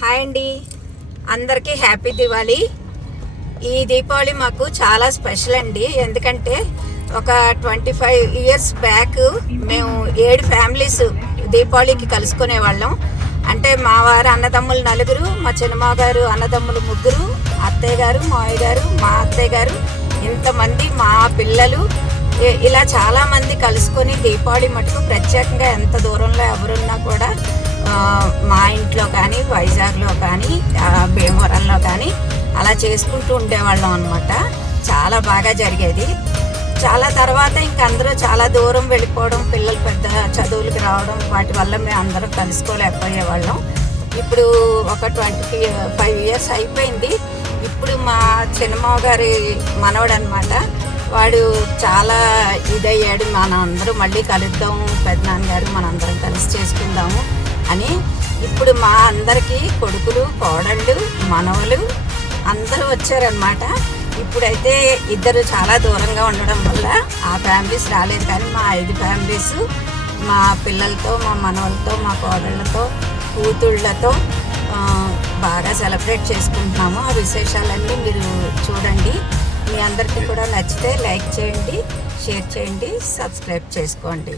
Hi అండి, అందరికీ happy Diwali. ఈ దీపావళి మాకు చాలా స్పెషల్ అండి. ఎందుకంటే ఒక 25 ఇయర్స్ బ్యాక్ మేము 7 ఫ్యామిలీస్ దీపావళికి కలుసుకునే వాళ్ళం. అంటే మా వారు అన్నదమ్ములు 4, మా చిన్నమ్మ గారు అన్నదమ్ములు 3, అత్తయ్య గారు, మావయ్య గారు, మా అత్తయ్య గారు, ఇంతమంది మా పిల్లలు, ఇలా చాలామంది కలుసుకొని దీపావళి మటుకు ప్రత్యేకంగా ఎంత దూరంలో ఎవరున్నా కూడా మా ఇంట్లో కానీ, వైజాగ్లో కానీ, భీమవరంలో కానీ అలా చేసుకుంటూ ఉండేవాళ్ళం అనమాట. చాలా బాగా జరిగేది. చాలా తర్వాత ఇంక అందరూ చాలా దూరం వెళ్ళిపోవడం, పిల్లలు పెద్ద చదువులకు రావడం, వాటి వల్ల మేము అందరం కలుసుకోలేకపోయేవాళ్ళం. ఇప్పుడు ఒక 25 ఇయర్స్ అయిపోయింది. ఇప్పుడు మా చిన్నమ్మ గారి మనవడు అనమాట, వాడు చాలా ఇదయ్యాడు. మనం అందరూ మళ్ళీ కలుద్దాము, పెద్దనాన్నగారు మనందరం కలిసి చేసుకుందాము అని. ఇప్పుడు మా అందరికీ కొడుకులు, కోడళ్ళు, మనవలు అందరూ వచ్చారనమాట. ఇప్పుడైతే ఇద్దరు చాలా దూరంగా ఉండడం వల్ల ఆ ఫ్యామిలీస్ రాలేదు, కానీ మా 5 ఫ్యామిలీస్ మా పిల్లలతో, మా మనవలతో, మా కోడళ్ళతో, కూతుళ్ళతో బాగా సెలబ్రేట్ చేసుకుంటున్నాము. ఆ విశేషాలన్నీ మీరు చూడండి. మీ అందరికీ కూడా నచ్చితే లైక్ చేయండి, షేర్ చేయండి, సబ్స్క్రైబ్ చేసుకోండి.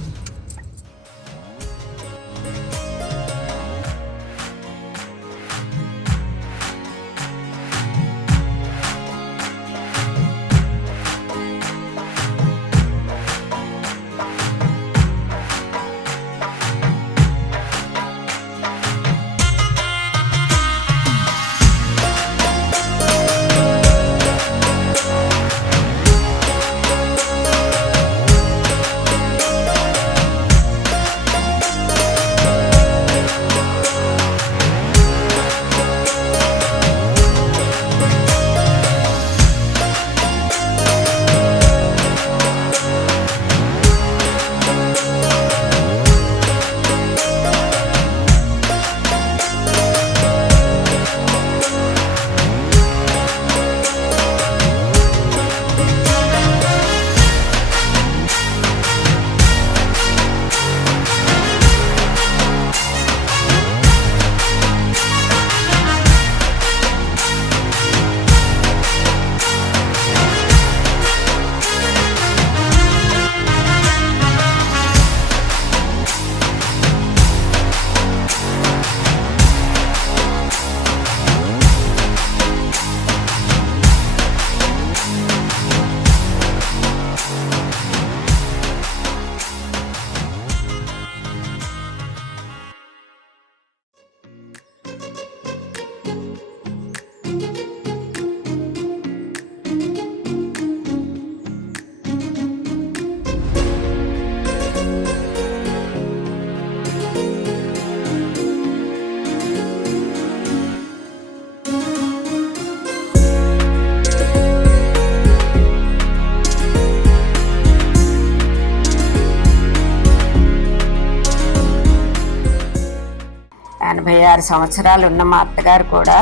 సంవత్సరాలు ఉన్న మా అత్తగారు కూడా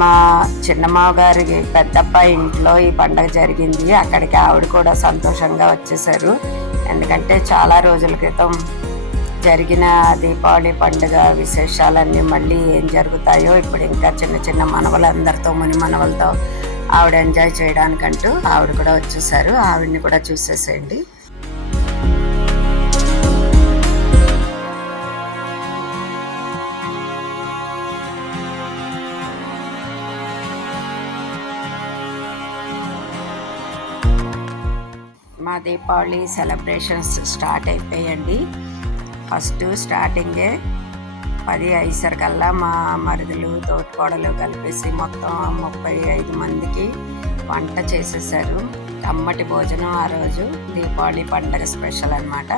మా చిన్నమావ గారి పెద్దబ్బాయి ఇంట్లో ఈ పండగ జరిగింది. అక్కడికి ఆవిడ కూడా సంతోషంగా వచ్చేసారు. ఎందుకంటే చాలా రోజుల క్రితం జరిగిన దీపావళి పండుగ విశేషాలన్నీ మళ్ళీ ఏం జరుగుతాయో ఇప్పుడు ఇంకా చిన్న చిన్న మనవలందరితో, ముని మనవలతో ఆవిడ ఎంజాయ్ చేయడానికంటూ ఆవిడ కూడా వచ్చేసారు. ఆవిడని కూడా చూసేసేయండి. మా దీపావళి సెలబ్రేషన్స్ స్టార్ట్ అయిపోయాయండి. ఫస్ట్ స్టార్టింగే 10 అయ్యేసరికల్లా మా మరుదులు, తోటికోడలు కలిపేసి మొత్తం 35 మందికి వంట చేసేసారు. కమ్మటి భోజనం ఆ రోజు దీపావళి పండగ స్పెషల్ అన్నమాట.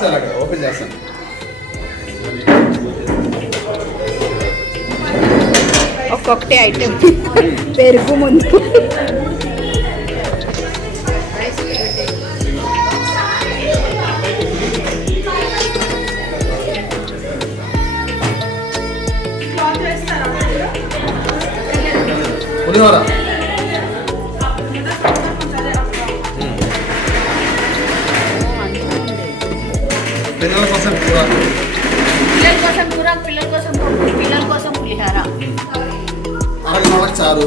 సార్ అక్కడ ఓపెన్ చేస్తాను. ఒక్కొక్కటి ఐటెం పెరుగు ముందు పులిహోర పిల్లల కోసం కూర, పిల్లల కోసం పప్పు, పిల్లల కోసం పులిహోర, అడిగిన వాళ్ళకి చారు,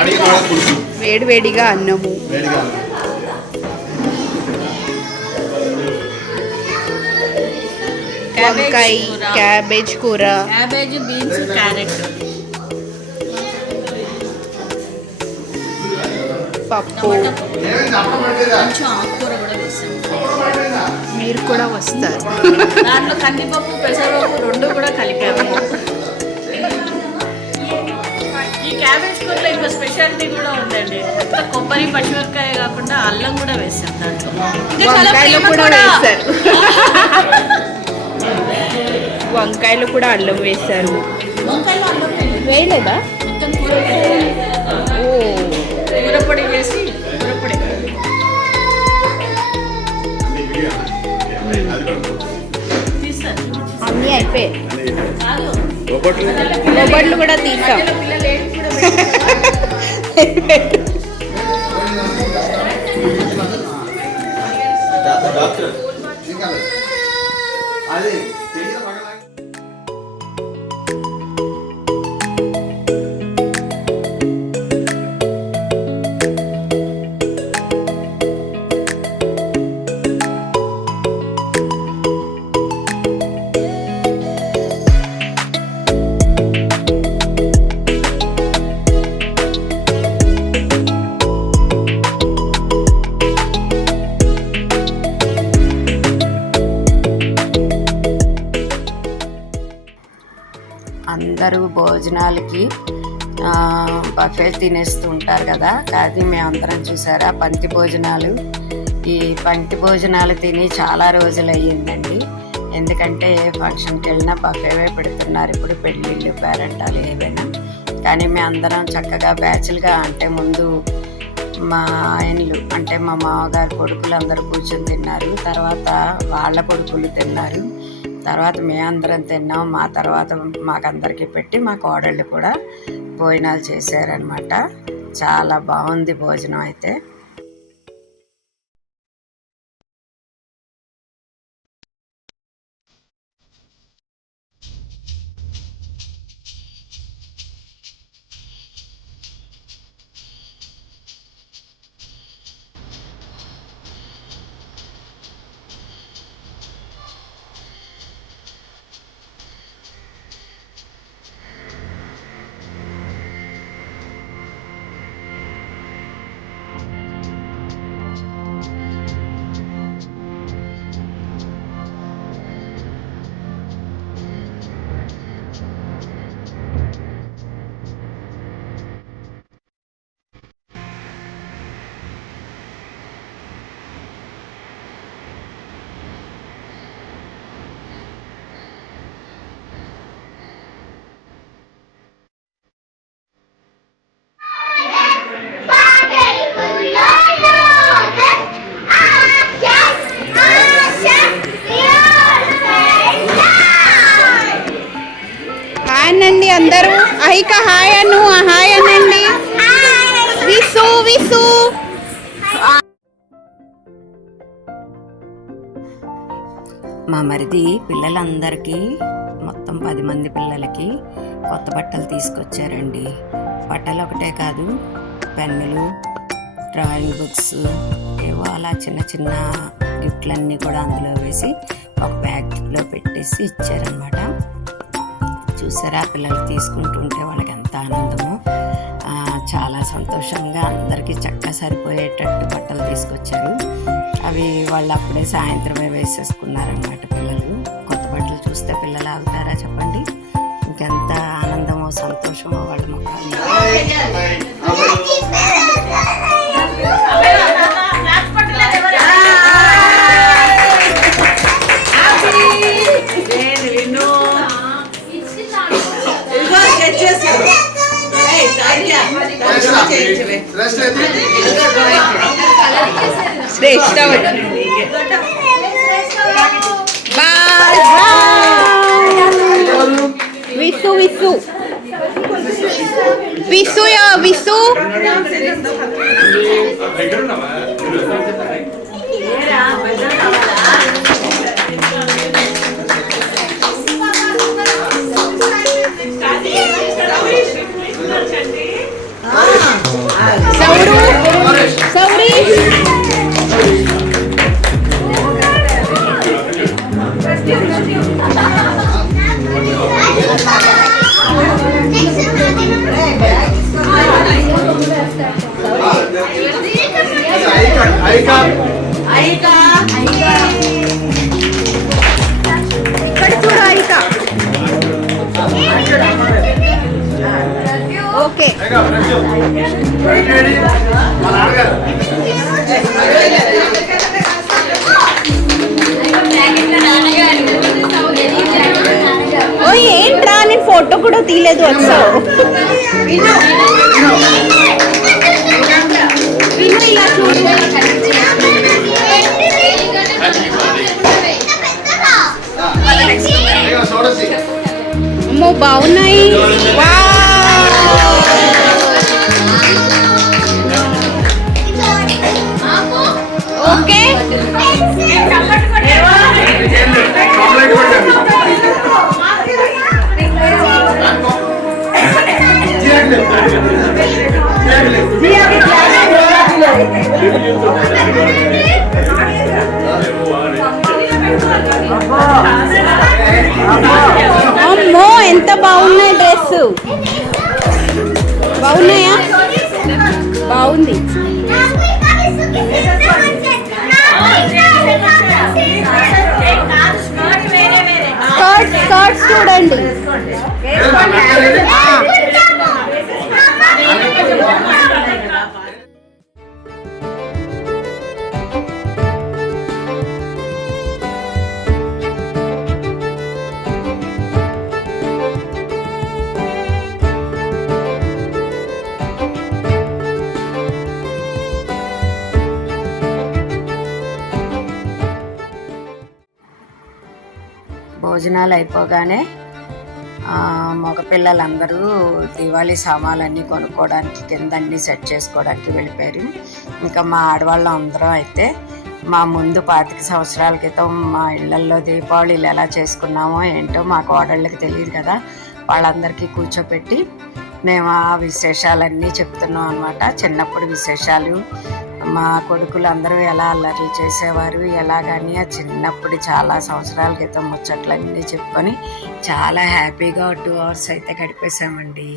అడిగిన వాళ్ళకి పులుసు, వేడివేడిగా అన్నము, వేడిగా వంకాయ, క్యాబేజ్ కూర, క్యాబేజ్, బీన్స్, క్యారెట్, పప్పు. కొంచెం ఆకుకూర కూడా వేస్తాం. మీరు కూడా వస్తారు. దాంట్లో కందిపప్పు, పెసరపప్పు రెండు కూడా కలిపాము. ఈ క్యాబేజ్ కూరలో ఇంకో స్పెషాలిటీ కూడా ఉందండి. కొబ్బరి, పచ్చిమిరపకాయ కాకుండా అల్లం కూడా వేస్తాం దాంట్లో. వంకాయలు కూడా వేస్తారు. వంకాయలు కూడా అల్లం వేస్తారు. వంకాయలో అల్లం వేయలేదా? మొత్తం కూర కూరపొడి వేసి కూరపొడి తీస్తారు. అన్నీ అయిపోయాయి. కాదు బొబ్బట్లు కూడా తీసాం. పిల్లలు ఏం కూడా డాక్టర్ అది అందరూ భోజనాలకి బఫే తినేస్తూ ఉంటారు కదా, కానీ మేమందరం చూసారా పంక్తి భోజనాలు. ఈ పంక్తి భోజనాలు తిని చాలా రోజులు అయ్యిందండి. ఎందుకంటే ఏ ఫంక్షన్కి వెళ్ళినా బఫేవే పెడుతున్నారు ఇప్పుడు, పెళ్ళిళ్ళు, పేరెంటాలు ఏవైనా. కానీ మేమందరం చక్కగా బ్యాచులుగా, అంటే ముందు మా ఆయనలు అంటే మా మామగారు కొడుకులు అందరూ కూర్చొని తిన్నారు, తర్వాత వాళ్ళ కొడుకులు తిన్నారు, తర్వాత మేమందరం తిన్నాం. మా తర్వాత మాకందరికీ పెట్టి మా కోడళ్ళు కూడా భోజనాలు చేశారనమాట. చాలా బాగుంది భోజనం అయితే. అనండి అందరూ. అహిక హాయ్ అను, హాయ్ అనండి. విసు విసు. మా మరిది పిల్లలందరికీ మొత్తం 10 మంది పిల్లలకి కొత్త బట్టలు తీసుకొచ్చారండి. బట్టలు ఒకటే కాదు, పెన్నులు, డ్రాయింగ్ బుక్స్, ఏవో అలా చిన్న చిన్న గిఫ్ట్లన్నీ కూడా అందులో వేసి ఒక బ్యాగ్లో పెట్టేసి ఇచ్చారనమాట. చూసారా పిల్లలు తీసుకుంటుంటే వాళ్ళకి ఎంత ఆనందమో. చాలా సంతోషంగా అందరికీ చక్కగా సరిపోయేటట్టు బట్టలు తీసుకొచ్చారు. అవి వాళ్ళు అప్పుడే సాయంత్రమే వేసేసుకున్నారనమాట పిల్లలు. కొత్త బట్టలు చూస్తే పిల్లలు ఆగుతారా చెప్పండి? ఇంకెంత ఆనందమో సంతోషమో వాళ్ళ ముఖాలు. శ్రేష్ఠ వచ్చింది. బాయ్. విసు విసు విసు విసు సౌరు సౌరీ ఇక్కడ చూడు ఐక. ఓకే ఓ ఏంట్రా నేను ఫోటో కూడా తీయలేదు వచ్చావు. ఇలా చూడు. అమ్మో బాగున్నాయి. ఓకే అమ్మో ఎంత బాగున్నాయి డ్రెస్. బాగున్నాయా? బాగుంది. స్కర్ట్స్ చూడండి. భోజనాలు అయిపోగానే మగపిల్లలందరూ దివాళీ సామాన్లన్నీ కొనుక్కోవడానికి కింద అన్నీ సెట్ చేసుకోవడానికి వెళ్ళిపోయారు. ఇంకా మా ఆడవాళ్ళం అందరం అయితే మా ముందు 25 సంవత్సరాల క్రితం మా ఇళ్లల్లో దీపావళిలు ఎలా చేసుకున్నామో ఏంటో మా కోడళ్ళకి తెలియదు కదా, వాళ్ళందరికీ కూర్చోపెట్టి మేము ఆ విశేషాలన్నీ చెప్తున్నాం అన్నమాట. చిన్నప్పుడు విశేషాలు, మా కొడుకులు అందరూ ఎలా అల్లర్లు చేసేవారు, ఎలాగని ఆ చిన్నప్పుడు చాలా సంవత్సరాల క్రితం ముచ్చట్లన్నీ చెప్పుకొని చాలా హ్యాపీగా 2 hours అయితే గడిపేశామండి.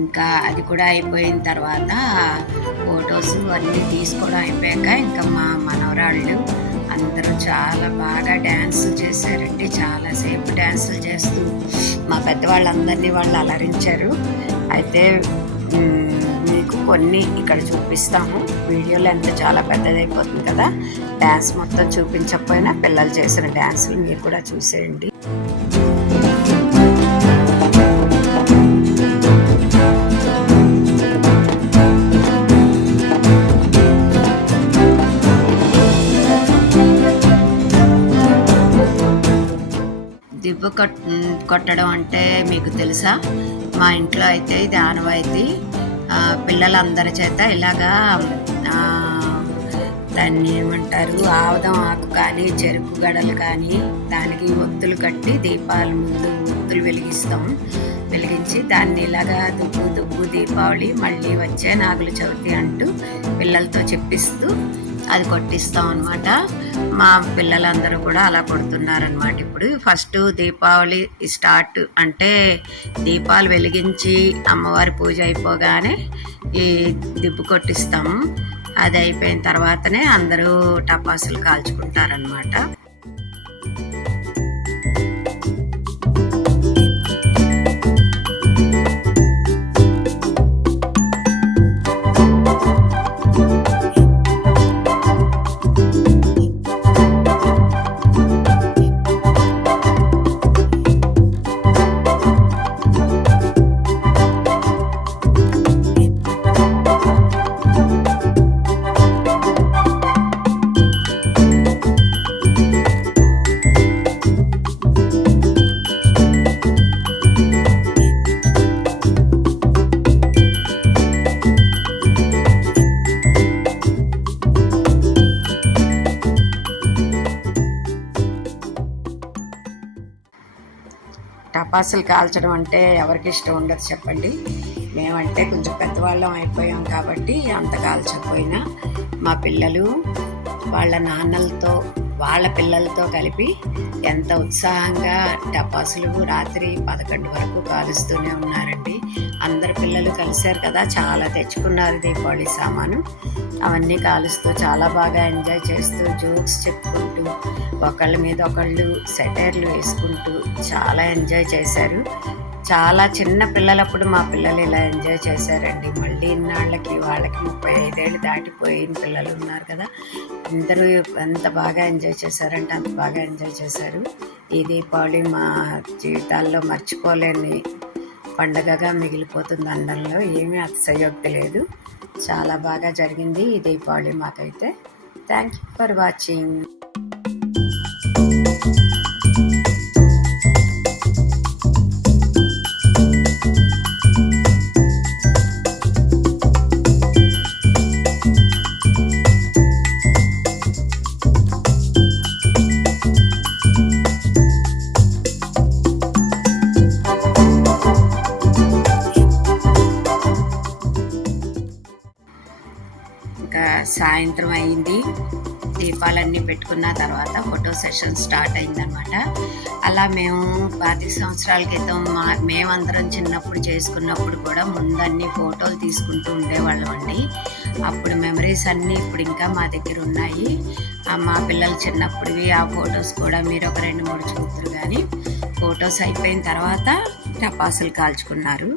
ఇంకా అది కూడా అయిపోయిన తర్వాత ఫొటోస్ అన్నీ తీసుకోవడం అయిపోయాక ఇంకా మా మనవరాళ్ళు అందరూ చాలా బాగా డ్యాన్సులు చేశారండి. చాలాసేపు డ్యాన్సులు చేస్తూ మా పెద్దవాళ్ళందరినీ వాళ్ళు అలరించారు. అయితే మీకు కొన్ని ఇక్కడ చూపిస్తాము. వీడియోలో ఎంత చాలా పెద్దదైపోతుంది కదా, డ్యాన్స్ మొత్తం చూపించకపోయినా పిల్లలు చేసిన డ్యాన్సులు మీరు కూడా చూసేయండి. దిబ్బ కొట్టడం అంటే మీకు తెలుసా? మా ఇంట్లో అయితే ఇది ఆనవాయితీ. పిల్లలందరి చేత ఇలాగా దాన్ని ఏమంటారు, ఆవదం ఆకు కానీ చెరుకు గడలు కానీ దానికి ఒత్తులు కట్టి దీపాల ముందు ఒత్తులు వెలిగించి దాన్ని ఇలాగా దుగ్గు దీపావళి మళ్ళీ వచ్చే నాగుల చవితి అంటూ పిల్లలతో చెప్పిస్తూ అది కొట్టిస్తాం అనమాట. మా పిల్లలందరూ కూడా అలా కొడుతున్నారనమాట. ఇప్పుడు ఫస్ట్ దీపావళి స్టార్ట్ అంటే దీపాలు వెలిగించి అమ్మవారి పూజ అయిపోగానే ఈ దిబ్బు కొట్టిస్తాము. అది అయిపోయిన తర్వాతనే అందరూ టపాసులు కాల్చుకుంటారనమాట. టపాసులు కాల్చడం అంటే ఎవరికి ఇష్టం ఉండదు చెప్పండి. మేమంటే కొంచెం పెద్దవాళ్ళం అయిపోయాం కాబట్టి అంత కాల్చకపోయినా మా పిల్లలు వాళ్ళ నాన్నలతో వాళ్ళ పిల్లలతో కలిపి ఎంత ఉత్సాహంగా టపాసులు రాత్రి 11 వరకు కాలుస్తూనే ఉన్నారండి. అందరు పిల్లలు కలిశారు కదా, చాలా తెచ్చుకున్నారు దీపావళి సామాను. అవన్నీ కాలుస్తూ చాలా బాగా ఎంజాయ్ చేస్తూ జోక్స్ చెప్పుకుంటూ ఒకళ్ళ మీద ఒకళ్ళు సెటైర్లు వేసుకుంటూ చాలా ఎంజాయ్ చేశారు. చాలా చిన్న పిల్లలప్పుడు మా పిల్లలు ఇలా ఎంజాయ్ చేశారండి. మళ్ళీ ఇన్నాళ్ళకి వాళ్ళకి 35 ఏళ్ళు దాటిపోయిన పిల్లలు ఉన్నారు కదా, అందరూ ఎంత బాగా ఎంజాయ్ చేశారంటే అంత బాగా ఎంజాయ్ చేశారు. ఈ దీపావళి మా జీవితాల్లో మర్చిపోలేని పండగగా మిగిలిపోతుంది. అందరిలో ఏమీ అతిశయోక్తి లేదు. చాలా బాగా జరిగింది ఈ దీపావళి మాకైతే. Thank you for watching. ఇంకా సాయంత్రం అయింది, దీపాలన్నీ పెట్టుకున్న తర్వాత ఫోటో సెషన్ స్టార్ట్ అయిందనమాట. అలా మేము 25 సంవత్సరాల క్రితం మేమందరం చిన్నప్పుడు చేసుకున్నప్పుడు కూడా ముందన్నీ ఫోటోలు తీసుకుంటూ ఉండేవాళ్ళం అండి. అప్పుడు మెమరీస్ అన్నీ ఇప్పుడు ఇంకా మా దగ్గర ఉన్నాయి. మా పిల్లలు చిన్నప్పుడువి ఆ ఫొటోస్ కూడా మీరు ఒక 2-3 చూద్దరు. కానీ ఫొటోస్ అయిపోయిన తర్వాత టపాసులు కాల్చుకున్నారు.